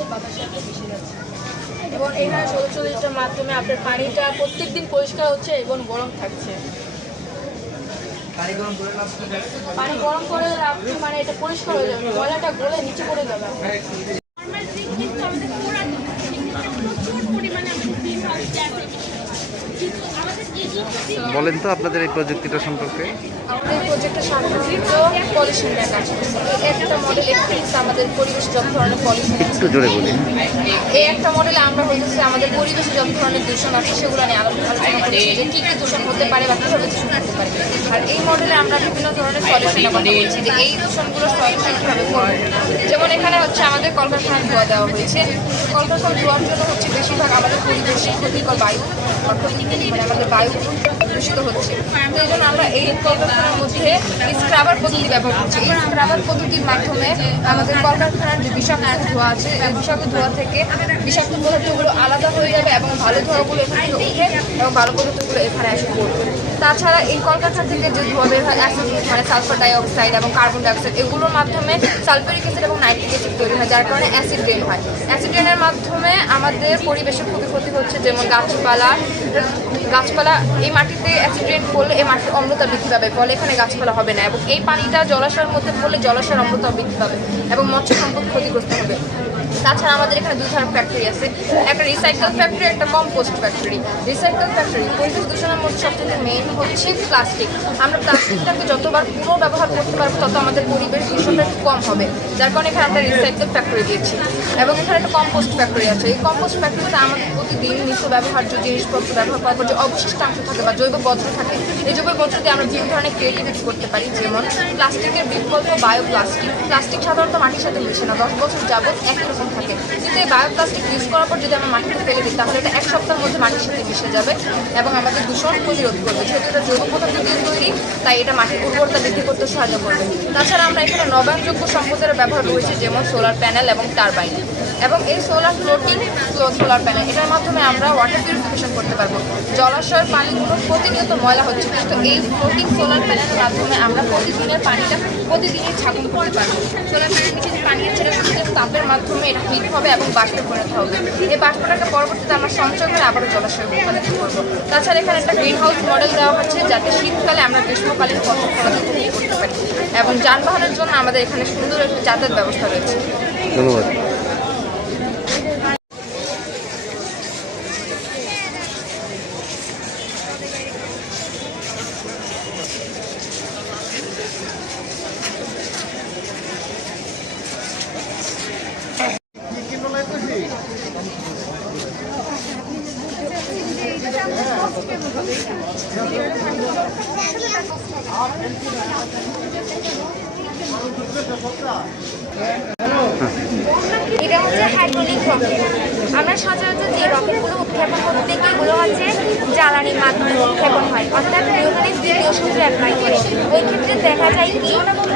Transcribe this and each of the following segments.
Eighty percent বাতাসের মিশে যাচ্ছে এবং এখানে ষোলো চল্লিশটার মাধ্যমে আপনার পানিটা প্রত্যেক দিন পরিষ্কার হচ্ছে এবং গরম থাকছে। পানি গরম করে রাখলে মানে এটা পরিষ্কার হয়ে যাবে ময়লাটা গলে নিচে পড়ে যাবে। এই বলেন তো আপনাদের এই প্রযুক্তিটা সম্পর্কে। আমাদের প্রজেক্টের সম্পর্কিত পলিউশন নিয়ে কাজ করছে এই মডেল এক্সপিরিয়েন্স আমাদের পরিবেশ যত ধরনের পলিউশন একটু জোরে বলি। এই একটা মডেলে আমরা বলতেছি আমাদের পরিবেশে যত ধরনের দূষণ আছে সেগুলো নিয়ে আলোচনা করছি যে কী কী দূষণ হতে পারে বা কীভাবে দূষণ হতে পারে। আর এই মডেলে আমরা বিভিন্ন ধরনের সলিউশনের কথা বলছি যে এই দূষণগুলোর সলিউশন কীভাবে করব। যেমন এখানে হচ্ছে আমাদের কলকারখানায় ধোয়া দেওয়া হয়েছে। কলকারখানা ধোয়ার জন্য হচ্ছে বেশিরভাগ আমাদের পরিবেশে ক্ষতিকর বায়ু অর্থাৎ মানে আমাদের বায়ু দূষিত হচ্ছে। এই জন্য আমরা এই কলকারখানার মধ্যে স্ক্রাবার পদ্ধতি ব্যবহার করছি। এই স্ক্রাবার পদ্ধতির মাধ্যমে আমাদের কলকারখানার যে বিষাক্ত ধোঁয়া আছে, এই বিষাক্ত ধোঁয়া থেকে বিষাক্ত পদার্থগুলো আলাদা হয়ে যাবে এবং ভালো ধোঁয়াগুলো এখানে উঠে এবং ভালো পদার্থগুলো এখানে এসে পড়বে। তাছাড়া এই কলকারখানা থেকে যে ধোঁয়া বের হয় অ্যাসিড মানে সালফার ডাইঅক্সাইড এবং কার্বন ডাইঅক্সাইড এগুলোর মাধ্যমে সালফারিক অ্যাসিড এবং নাইট্রিক অ্যাসিড তৈরি হয়, যার কারণে অ্যাসিড ড্রেন হয়। অ্যাসিড ড্রেনের মাধ্যমে আমাদের পরিবেশের খুবই ক্ষতি হচ্ছে, যেমন গাছপালা গাছপালা, এই মাটিতে অ্যাসিড ড্রেন পড়লে এই মাটির অম্লতা বৃদ্ধি পাবে, ফলে এখানে গাছপালা হবে না এবং এই পানিটা জলাশয়ের মধ্যে পড়লে জলাশয়ের অম্লতা বৃদ্ধি পাবে এবং মৎস্য সম্পদ ক্ষতিগ্রস্ত হবে। তাছাড়া আমাদের এখানে দুই ধরনের ফ্যাক্টরি আছে। একটা রিসাইকেল ফ্যাক্টরি একটা কম্পোস্ট ফ্যাক্টরি রিসাইকেল ফ্যাক্টরি পরিবেশ দূষণের মধ্যে সবথেকে মেইন হচ্ছে প্লাস্টিক আমরা প্লাস্টিকটাকে যতবার পুনর্ব্যবহার করতে পারব, তত আমাদের পরিবেশ দূষণটা একটু কম হবে। যার কারণে এখানে একটা রিসাইকেল ফ্যাক্টরি দিয়েছি। এবং এখানে একটা কম্পোস্ট ফ্যাক্টরি আছে। এই কম্পোস্ট ফ্যাক্টরিতে আমাদের প্রতিদিন নিত্য ব্যবহার্য জিনিসপত্র ব্যবহার করার পর যে অবশিষ্টাংশ থাকে বা জৈব বজ্র থাকে, এই জৈব বজ্র দিয়ে আমরা বিভিন্ন ধরনের ক্রিয়েটিভিটি করতে পারি। যেমন প্লাস্টিকের বিকল্প বায়ো প্লাস্টিক সাধারণত মাটির সাথে মিশে না। দশ বছর যাবত একই রকম থাকে। কিন্তু এই বায়ো প্লাস্টিক ইউজ করার পর যদি আমরা মাটিতে ফেলে দিই, তাহলে এটা এক সপ্তাহের মধ্যে মাটির সাথে মিশে যাবে এবং আমাদের দূষণ প্রতিরোধ করবে। যেহেতু এটা জৈব পদার্থ দিয়ে তৈরি, তাই এটা মাটির উর্বরতা বৃদ্ধি করতে সাহায্য করবে। তাছাড়া আমরা এখানে নবায়নযোগ্য সম্পদের ব্যবহার রয়েছে যেমন সোলার প্যানেল এবং টারবাইন এবং এই সোলার ফ্লোটিং সোলার প্যানেল এটার মাধ্যমে আমরা ওয়াটার পিউরিফিকেশন করতে পারব। জলাশয়ের পানিগুলো প্রতিনিয়ত ময়লা হচ্ছে, কিন্তু এই ফ্লোটিং সোলার প্যানেলের মাধ্যমে আমরা প্রতিদিনের পানিটা প্রতিদিনই ছাকন করতে পারব। সোলার প্যানেল পানি আছে তাপের মাধ্যমে এটা হিট হবে এবং বাষ্পে পরিণত হবে। এই বাষ্পটাকে পরবর্তীতে আমরা সঞ্চয় করে আবারও জলাশয় উৎপাদন করব। তাছাড়া এখানে একটা গ্রিন হাউস মডেল দেওয়া হচ্ছে, যাতে শীতকালে আমরা গ্রীষ্মকালীন ফসল ফলাতে করতে পারি। এবং যানবাহনের জন্য আমাদের এখানে সুন্দর একটা যাতায়াত ব্যবস্থা রয়েছে। ধন্যবাদ। এটা হচ্ছে হাইড্রোলিক রকেট আমরা সচরাচর যে রকেটগুলো উৎক্ষেপণ করতে গিয়ে এগুলো হচ্ছে জ্বালানির মাধ্যমে উৎক্ষেপণ হয়। অর্থাৎ ওখানে দ্বিতীয় সূত্র অ্যাপ্লাই ওই ক্ষেত্রে দেখা যায় কি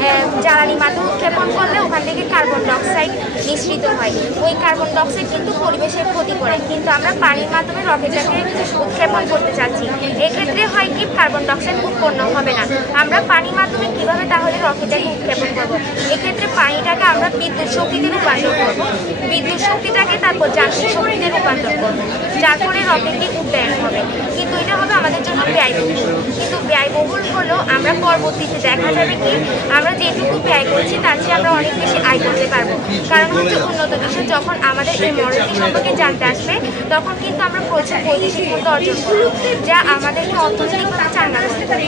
আহ, জ্বালানির মাধ্যমে উৎক্ষেপণ করলে ওখান থেকে কার্বন ডাইঅক্সাইড নিঃসৃত হয়। ওই কার্বন ডাইঅক্সাইড কিন্তু পরিবেশের ক্ষতি করে। কিন্তু আমরা পানির মাধ্যমে রকেটটাকে উৎক্ষেপণ করতে চাচ্ছি। এক্ষেত্রে হয় কি কার্বন ডাইঅক্সাইড উৎপন্ন হবে না। আমরা পানির মাধ্যমে কীভাবে তাহলে রকেটটাকে উৎক্ষেপণ করব? এক্ষেত্রে পানিটাকে আমরা বিদ্যুৎ শক্তিতে রূপান্তর করব। বিদ্যুৎ শক্তিটাকে তারপর যান্ত্রিক শক্তিতে রূপান্তর করব। যার ফলে রকেটটি উড্ডয়ন হবে কিন্তু এটা হবে আমাদের জন্য ব্যয়বহুল কিন্তু ব্যয়বহুল হলো আমরা পরবর্তীতে দেখা যাবে কি, আমরা যেটুকু ব্যয় করছি তার চেয়ে আমরা অনেক বেশি আয় করতে পারব। কারণ হচ্ছে উন্নত দেশে যখন আমাদের এই মডেলটি সম্পর্কে জানতে আসবে, তখন কিন্তু আমরা প্রচুর বৈদেশিক মূল্য অর্জন করব, যা আমাদেরকে অর্থনৈতিকভাবে চাঙ্গা করতে পারে।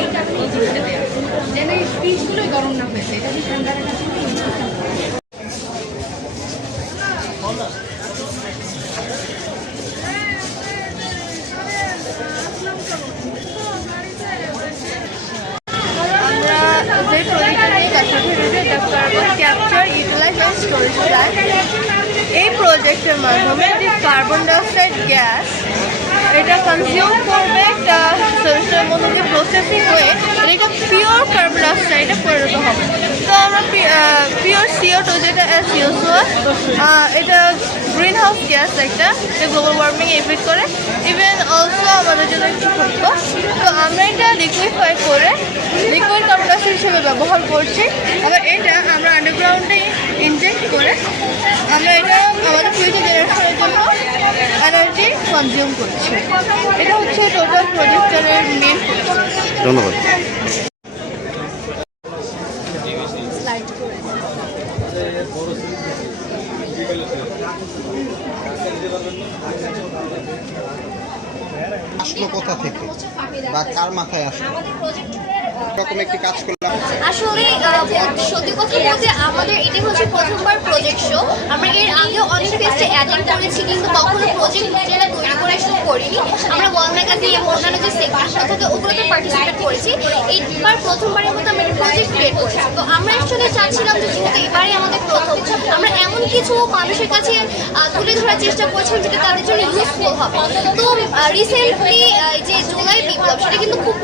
প্রজেক্টের মাধ্যমে যে কার্বন ডাইঅক্সাইড গ্যাস এটা কনজিউম করবে একটা সলিউশনের মধ্যে দিয়ে প্রসেসিং হয়ে এটা পিওর কার্বন ডাইঅক্সাইডে পরিণত হবে। তো আমরা পিওর সিও টু যেটা ইউজ এটা গ্রিন হাউস গ্যাস একটা এটা গ্লোবাল ওয়ার্মিং এফেক্ট করে। ইভেন অলসো আমাদের জন্য একটু ক্ষতিকর তো আমরা এটা লিকুইফাই করে লিকুইড কার্বন ডাইঅক্সাইড হিসেবে ব্যবহার করছি। আবার এটা আমরা আন্ডারগ্রাউন্ডে ইনজেক্ট করে আমরা এটা জেনারেশনের জন্য এনার্জি কনজিউম করছি। এটা হচ্ছে টোটাল প্রজেক্টের মেন ধন্যবাদ। আসলো কোথা থেকে? বা কার মাথায় আসলো? এরকম একটি কাজ করলাম। আসলে সত্যি কথা বলতে আমাদের এটি হচ্ছে প্রথমবার প্রজেক্ট শো আমরা এর আগে অনেক ফেস্টে অ্যাটেন্ড করেছি, কিন্তু কখনো প্রজেক্ট নিজেরা তৈরি করে শুরু করিনি। আমরা ওয়াল ম্যাগাজিন এবং অন্যান্য যে সেকশন থাকে ওগুলোতে পার্টিসিপেট করেছি। এইবার প্রথমবারের মতো আমরা একটা প্রজেক্ট ক্রিয়েট করেছি। তো আমরা অ্যাকচুয়ালি চাচ্ছিলাম যে যেহেতু এবারই আমাদের প্রথম, আমরা এমন কিছু মানুষের কাছে তুলে ধরার চেষ্টা করছিলাম যেটা তাদের জন্য ইউজফুল হবে। তো রিসেন্টলি যে জুলাই বিপ্লব, সেটা কিন্তু খুব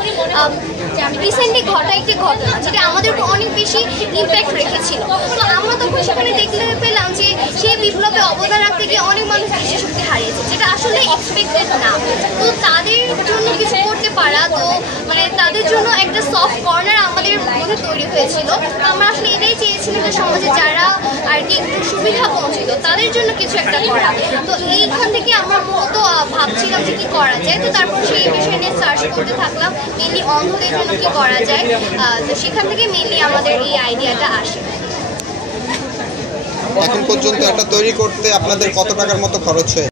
রিসেন্টলি ঘটা একটি ঘটনা যেটা আমাদের উপর অনেক বেশি ইম্প্যাক্ট রেখেছিল। তো আমরা তখন সেখানে দেখতে পেলাম যে সেই বিপ্লবে অবদান রাখতে গিয়ে অনেক মানুষ দৃষ্টিশক্তি হারিয়েছে, যেটা আসলে এক্সপেক্টেড না। তো তাদের জন্য কিছু করতে পারা, তো তাদের জন্য একটা সফট কর্নার আমাদের মধ্যে তৈরি হয়েছিল। আমরা আসলে এটাই চেয়েছিলাম যে সমাজে যারা আর কি একটু সুবিধা পৌঁছিত তাদের জন্য কিছু একটা করা। তো এইখান থেকে আমরা মূলত ভাবছিলাম যে কী করা যায়। তো তারপর সেই বিষয় নিয়ে সার্চ করতে থাকলাম মেনলি অন্ধদের জন্য কি করা যায়। তো সেখান থেকে মেনলি আমাদের এই আইডিয়াটা আসে। এখন পর্যন্ত এটা তৈরি করতে আপনাদের কত টাকার মতো খরচ হয়েছে?